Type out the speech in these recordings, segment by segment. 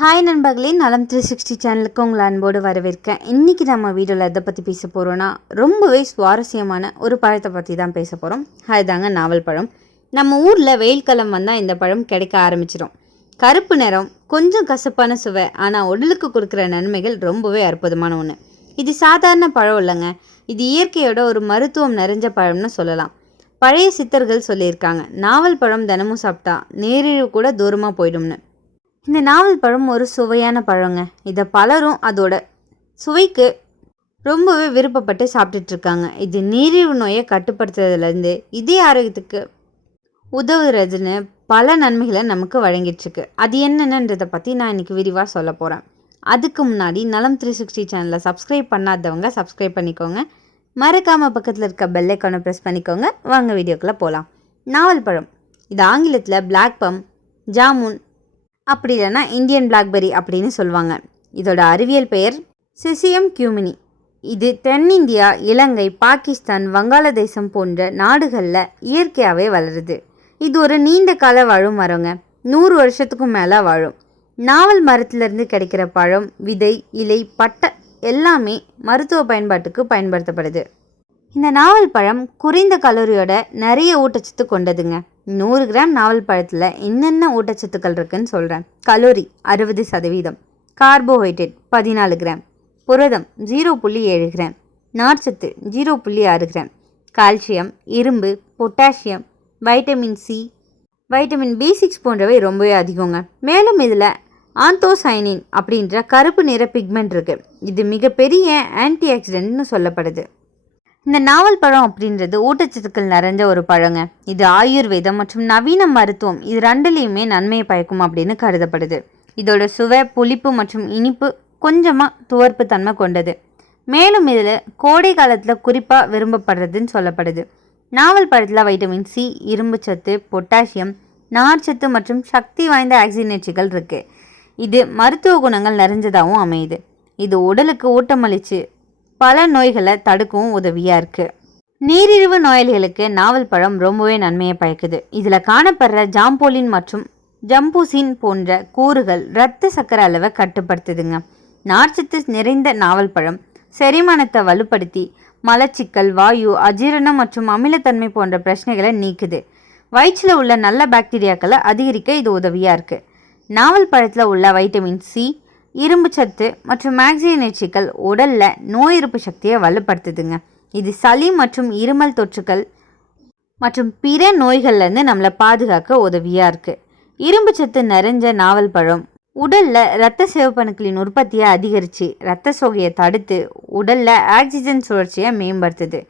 Hi நண்பர்களே, நலம் 360 சேனலுக்கு உங்களை அன்போடு வரவேற்கேன். இன்றைக்கி நம்ம வீடியோவில் எதை பற்றி பேச போகிறோன்னா, ரொம்பவே சுவாரஸ்யமான ஒரு பழத்தை பற்றி தான் பேச போகிறோம். அதுதாங்க நாவல் பழம். நம்ம ஊரில் வெயில் காலம் வந்தால் இந்த பழம் கிடைக்க ஆரம்பிச்சிடும். கருப்பு நிறம், கொஞ்சம் கசப்பான சுவை, ஆனால் உடலுக்கு கொடுக்குற நன்மைகள் ரொம்பவே அற்புதமான ஒன்று. இது சாதாரண பழம் இல்லைங்க, இது இயற்கையோட ஒரு மருத்துவம் நிறைஞ்ச பழம்னு சொல்லலாம். பழைய சித்தர்கள் சொல்லியிருக்காங்க, நாவல் பழம் தினமும் சாப்பிட்டா நீரிழிவு கூட தூரமாக போயிடும்னு. இந்த நாவல் பழம் ஒரு சுவையான பழங்க. இதை பலரும் அதோட சுவைக்கு ரொம்பவே விருப்பப்பட்டு சாப்பிட்டுட்ருக்காங்க. இது நீரிழிவு நோயை கட்டுப்படுத்துறதுலேருந்து இதய ஆரோக்கியத்துக்கு உதவுறதுன்னு பல நன்மைகளை நமக்கு வழங்கிட்டுருக்கு. அது என்னென்னன்றதை பற்றி நான் இன்றைக்கி விரிவாக சொல்ல போகிறேன். அதுக்கு முன்னாடி நலம் 360 சேனலை சப்ஸ்கிரைப் பண்ணாதவங்க சப்ஸ்கிரைப் பண்ணிக்கோங்க. மறக்காமல் பக்கத்தில் இருக்க பெல் ஐக்கானை ப்ரெஸ் பண்ணிக்கோங்க. வாங்க வீடியோக்குள்ளே போகலாம். நாவல் பழம், இது ஆங்கிலத்தில் பிளாக் பம், ஜாமுன், அப்படி இல்லைன்னா இந்தியன் பிளாக்பெர்ரி அப்படின்னு சொல்லுவாங்க. இதோட அறிவியல் பெயர் சிசியம் கியூமினி. இது தென்னிந்தியா, இலங்கை, பாகிஸ்தான், வங்காளதேசம் போன்ற நாடுகளில் இயற்கையாகவே வளருது. இது ஒரு நீண்ட கால வாழும் மரங்க. 100 வருஷத்துக்கும் மேலே வாழும். நாவல் மரத்திலிருந்து கிடைக்கிற பழம், விதை, இலை, பட்டை எல்லாமே மருத்துவ பயன்பாட்டுக்கு பயன்படுத்தப்படுது. இந்த நாவல் பழம் குறைந்த கலோரியோட நிறைய ஊட்டச்சத்து கொண்டதுங்க. 100 கிராம் நாவல் பழத்தில் என்னென்ன ஊட்டச்சத்துக்கள் இருக்குன்னு சொல்கிறேன். கலோரி 60%, கார்போஹைட்ரேட் 14 கிராம், புரதம் 0.7 கிராம், நார்ச்சத்து 0.6 கிராம், கால்சியம், இரும்பு, potassium, vitamin C, vitamin B6 போன்றவை ரொம்பவே அதிகங்க. மேலும் இதில் ஆந்தோசைனின் அப்படின்ற கருப்பு நிற பிக்மெண்ட் இருக்குது. இது மிகப்பெரிய ஆன்டி ஆக்சிடென்ட்னு சொல்லப்படுது. இந்த நாவல் பழம் அப்படின்றது ஊட்டச்சத்துக்கள் நிறைஞ்ச ஒரு பழங்க. இது ஆயுர்வேதம் மற்றும் நவீன மருத்துவம் இது ரெண்டுலேயுமே நன்மையை பயக்கும் அப்படின்னு கருதப்படுது. இதோட சுவை, புளிப்பு மற்றும் இனிப்பு கொஞ்சமாக துவர்ப்பு தன்மை கொண்டது. மேலும் இதில் கோடை காலத்தில் குறிப்பாக விரும்பப்படுறதுன்னு சொல்லப்படுது. நாவல் பழத்தில் வைட்டமின் சி, இரும்பு சத்து, பொட்டாசியம், நார்ச்சத்து மற்றும் சக்தி வாய்ந்த ஆக்சிஜனேற்றிகள் இருக்குது. இது மருத்துவ குணங்கள் நிறைஞ்சதாகவும் அமையுது. இது உடலுக்கு ஊட்டமளித்து பல நோய்களை தடுக்கவும் உதவியாக இருக்குது. நீரிழிவு நோயாளிகளுக்கு நாவல் பழம் ரொம்பவே நன்மையை பயக்குது. இதில் காணப்படுற ஜாம்போலின் மற்றும் ஜம்பூசின் போன்ற கூறுகள் இரத்த சர்க்கரை அளவை கட்டுப்படுத்துதுங்க. நார்ச்சத்து நிறைந்த நாவல் பழம் செரிமானத்தை வலுப்படுத்தி மலச்சிக்கல், வாயு, அஜீரணம் மற்றும் அமிலத்தன்மை போன்ற பிரச்சனைகளை நீக்குது. வயிற்றில் உள்ள நல்ல பாக்டீரியாக்களை அதிகரிக்க இது உதவியாக இருக்குது. நாவல் பழத்தில் உள்ள வைட்டமின் சி, இரும்பு சத்து மற்றும் மேக்னீசியம் உடலில் நோய் எதிர்ப்பு சக்தியை வலுப்படுத்துதுங்க. இது சளி மற்றும் இருமல் தொற்றுகள் மற்றும் பிற நோய்கள்லேருந்து நம்மளை பாதுகாக்க உதவியாக இருக்குது. இரும்பு சத்து நிறைஞ்ச நாவல் பழம் உடலில் இரத்த சிவப்பணுக்களின் உற்பத்தியை அதிகரித்து இரத்த சோகையை தடுத்து உடலில் ஆக்சிஜன் சுழற்சியை மேம்படுத்துது.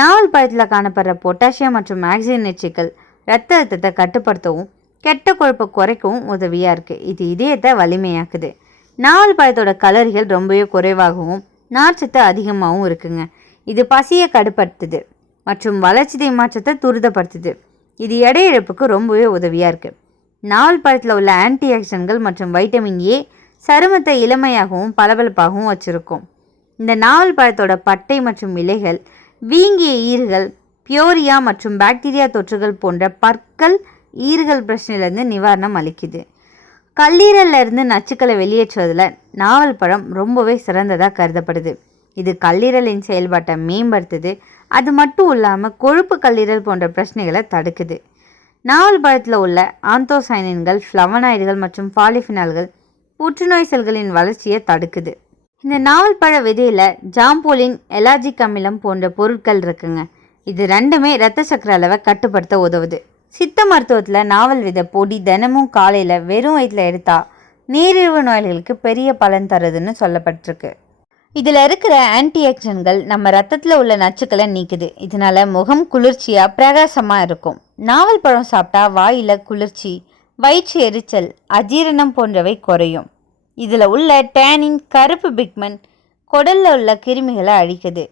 நாவல் பழத்தில் காணப்படுற பொட்டாசியம் மற்றும் மேக்னீசியம் இரத்த அழுத்தத்தை கட்டுப்படுத்தவும் கெட்ட கொழுப்பை குறைக்கவும் உதவியாக இருக்குது. இது இதயத்தை வலிமையாக்குது. நாவல் பழத்தோட கலோரிகள் ரொம்பவே குறைவாகவும் நார்ச்சத்து அதிகமாகவும் இருக்குங்க. இது பசியை கட்டுப்படுத்துது மற்றும் வளர்ச்சிதை மாற்றத்தை துரிதப்படுத்துது. இது எடை இழப்புக்கு ரொம்பவே உதவியாக இருக்குது. நாவல் பழத்தில் உள்ள ஆன்டி ஆக்சிடென்ட்கள் மற்றும் வைட்டமின் ஏ சருமத்தை இளமையாகவும் பளபளப்பாகவும் வச்சுருக்கும். இந்த நாவல் பழத்தோட பட்டை மற்றும் இலைகள் வீங்கிய ஈறுகள், பியோரியா மற்றும் பாக்டீரியா தொற்றுகள் போன்ற பற்கள், ஈறுகள் பிரச்சனையிலேருந்து நிவாரணம் அளிக்குது. கல்லீரலிருந்து நச்சுக்களை வெளியேற்றுவதில் நாவல் பழம் ரொம்பவே சிறந்ததாக கருதப்படுது. இது கல்லீரலின் செயல்பாட்டை மேம்படுத்துது. அது மட்டும் இல்லாமல் கொழுப்பு கல்லீரல் போன்ற பிரச்சனைகளை தடுக்குது. நாவல் பழத்தில் உள்ள ஆந்தோசைனின்கள், ஃப்ளவனாய்டுகள் மற்றும் பாலிஃபினால்கள் புற்றுநோய் செல்களின் வளர்ச்சியை தடுக்குது. இந்த நாவல் பழ விதையில் ஜாம்போலின், எலாஜிக் அமிலம் போன்ற பொருட்கள் இருக்குங்க. இது ரெண்டுமே இரத்த சர்க்கரை அளவை கட்டுப்படுத்த உதவுது. சித்த மருத்துவத்தில் நாவல் விதை பொடி தினமும் காலையில் வெறும் வயிற்றில் எடுத்தால் நீரிழிவு நோயாளிகளுக்கு பெரிய பலன் தருதுன்னு சொல்லப்பட்டிருக்கு. இதில் இருக்கிற ஆன்டி ஆக்சிடென்ட்கள் நம்ம ரத்தத்தில் உள்ள நச்சுக்களை நீக்குது. இதனால் முகம் குளிர்ச்சியாக பிரகாசமாக இருக்கும். நாவல் பழம் சாப்பிட்டா வாயில் குளிர்ச்சி, வயிற்று எரிச்சல், அஜீரணம் போன்றவை குறையும். இதில் உள்ள டேனின், கருப்பு பிக்மெண்ட் குடலில் உள்ள கிருமிகளை அழிக்குது.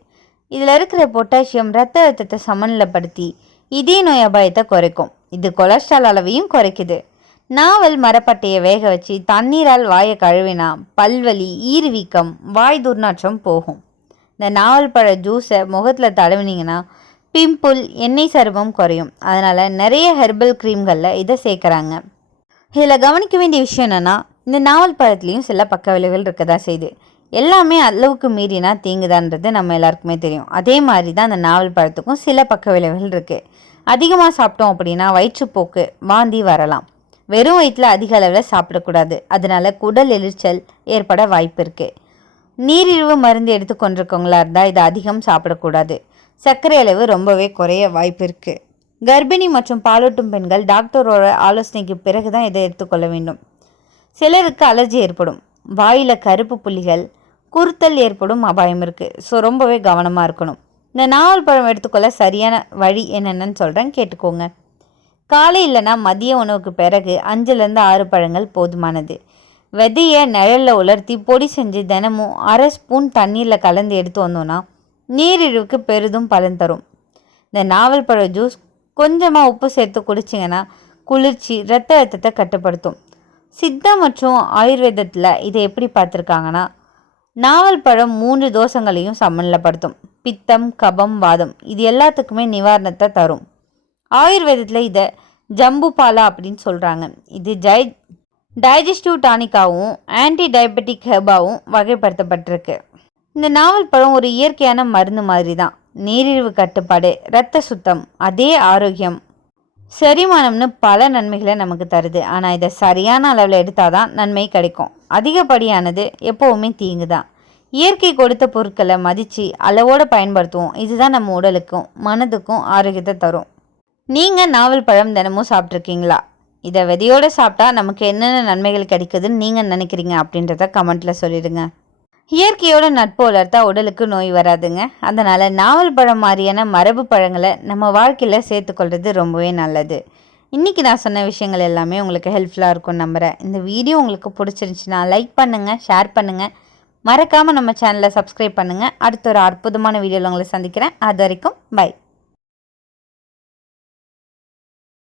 இதில் இருக்கிற பொட்டாசியம் இரத்த அழுத்தத்தை சமநிலைப்படுத்தி இதய நோய் அபாயத்தை குறைக்கும். இது கொலஸ்ட்ரால் அளவையும் குறைக்குது. நாவல் மரப்பட்டையை வேக வச்சு தண்ணீரால் வாயை கழுவினா பல்வலி, ஈறுவீக்கம், வாய் துர்நாற்றம் போகும். இந்த நாவல் பழ ஜூஸை முகத்தில் தடவினீங்கன்னா பிம்பிள், எண்ணெய் சருமம் குறையும். அதனால் நிறைய ஹெர்பல் க்ரீம்களில் இதை சேர்க்குறாங்க. இதில் கவனிக்க வேண்டிய விஷயம் என்னென்னா, இந்த நாவல் பழத்துலேயும் சில பக்க விளைவுகள் இருக்க தான் செய்யுது. எல்லாமே அளவுக்கு மீறினா தீங்குதான்றது நம்ம எல்லாருக்குமே தெரியும். அதே மாதிரி தான் அந்த நாவல் பழத்துக்கும் சில பக்க விளைவுகள் இருக்குது. அதிகமாக சாப்பிட்டோம் அப்படின்னா வயிற்றுப்போக்கு, வாந்தி வரலாம். வெறும் வயிற்றில் அதிக அளவில் சாப்பிடக்கூடாது. அதனால குடல் எரிச்சல் ஏற்பட வாய்ப்பு இருக்குது. நீரிழிவு மருந்து எடுத்துக்கொண்டிருக்கவங்களா இருந்தால் இதை அதிகம் சாப்பிடக்கூடாது. சர்க்கரை அளவு ரொம்பவே குறைய வாய்ப்பு இருக்குது. கர்ப்பிணி மற்றும் பாலூட்டும் பெண்கள் டாக்டரோட ஆலோசனைக்கு பிறகு தான் இதை எடுத்துக்கொள்ள வேண்டும். சிலருக்கு அலர்ஜி ஏற்படும், வாயில் கருப்பு புள்ளிகள், குருத்தல் ஏற்படும் அபாயம் இருக்குது. ஸோ ரொம்பவே கவனமாக இருக்கணும். இந்த நாவல் பழம் எடுத்துக்கொள்ள சரியான வழி என்னென்னு சொல்கிறேன், கேட்டுக்கோங்க. காலை இல்லைனா மதிய உணவுக்கு பிறகு 5லேருந்து 6 பழங்கள் போதுமானது. விதையை நிழலில் உலர்த்தி பொடி செஞ்சு தினமும் 1/2 ஸ்பூன் தண்ணீரில் கலந்து எடுத்து வந்தோன்னா நீரிழிவுக்கு பெரிதும் பலன் தரும். இந்த நாவல் பழ ஜூஸ் கொஞ்சமாக உப்பு சேர்த்து குடிச்சிங்கன்னா குளிர்ச்சி, இரத்த அழுத்தத்தை கட்டுப்படுத்தும். சித்தா மற்றும் ஆயுர்வேதத்தில் இதை எப்படி பார்த்துருக்காங்கன்னா, நாவல் பழம் 3 தோஷங்களையும் சமநிலைப்படுத்தும். பித்தம், கபம், வாதம் இது எல்லாத்துக்குமே நிவாரணத்தை தரும். ஆயுர்வேதத்தில் இதை ஜம்பு பாலா அப்படின்னு சொல்கிறாங்க. இது டைஜஸ்டிவ் டானிக்காகவும் ஆன்டி டயபெட்டிக் ஹெர்பாகவும் வகைப்படுத்தப்பட்டிருக்கு. இந்த நாவல் பழம் ஒரு இயற்கையான மருந்து மாதிரி தான். நீரிழிவு கட்டுப்பாடு, இரத்த சுத்தம், அதே ஆரோக்கியம், செரிமானம்னு பல நன்மைகளை நமக்கு தருது. ஆனால் இதை சரியான அளவில் எடுத்தால் தான் நன்மை கிடைக்கும். அதிகப்படியானது எப்போவுமே தீங்கு தான். இயற்கை கொடுத்த பொருட்களை மதித்து அளவோடு பயன்படுத்துவோம். இதுதான் நம்ம உடலுக்கும் மனதுக்கும் ஆரோக்கியத்தை தரும். நீங்கள் நாவல் பழம் தினமும் சாப்பிட்ருக்கீங்களா? இதை விதையோடு சாப்பிட்டா நமக்கு என்னென்ன நன்மைகள் கிடைக்குதுன்னு நீங்கள் நினைக்கிறீங்க அப்படின்றத கமெண்ட்டில் சொல்லிடுங்க. இயற்கையோட நட்பு வளர்த்தா உடலுக்கு நோய் வராதுங்க. அதனால் நாவல் பழம் மாதிரியான மரபு பழங்களை நம்ம வாழ்க்கையில் சேர்த்துக்கொள்வது ரொம்பவே நல்லது. இன்றைக்கி நான் சொன்ன விஷயங்கள் எல்லாமே உங்களுக்கு ஹெல்ப்ஃபுல்லாக இருக்கும்னு நம்புகிறேன். இந்த வீடியோ உங்களுக்கு பிடிச்சிருந்துச்சுன்னா லைக் பண்ணுங்கள், ஷேர் பண்ணுங்கள், மறக்காமல் நம்ம சேனலை சப்ஸ்கிரைப் பண்ணுங்கள். அடுத்த ஒரு அற்புதமான வீடியோவில் உங்களை சந்திக்கிறேன். அது வரைக்கும் பை.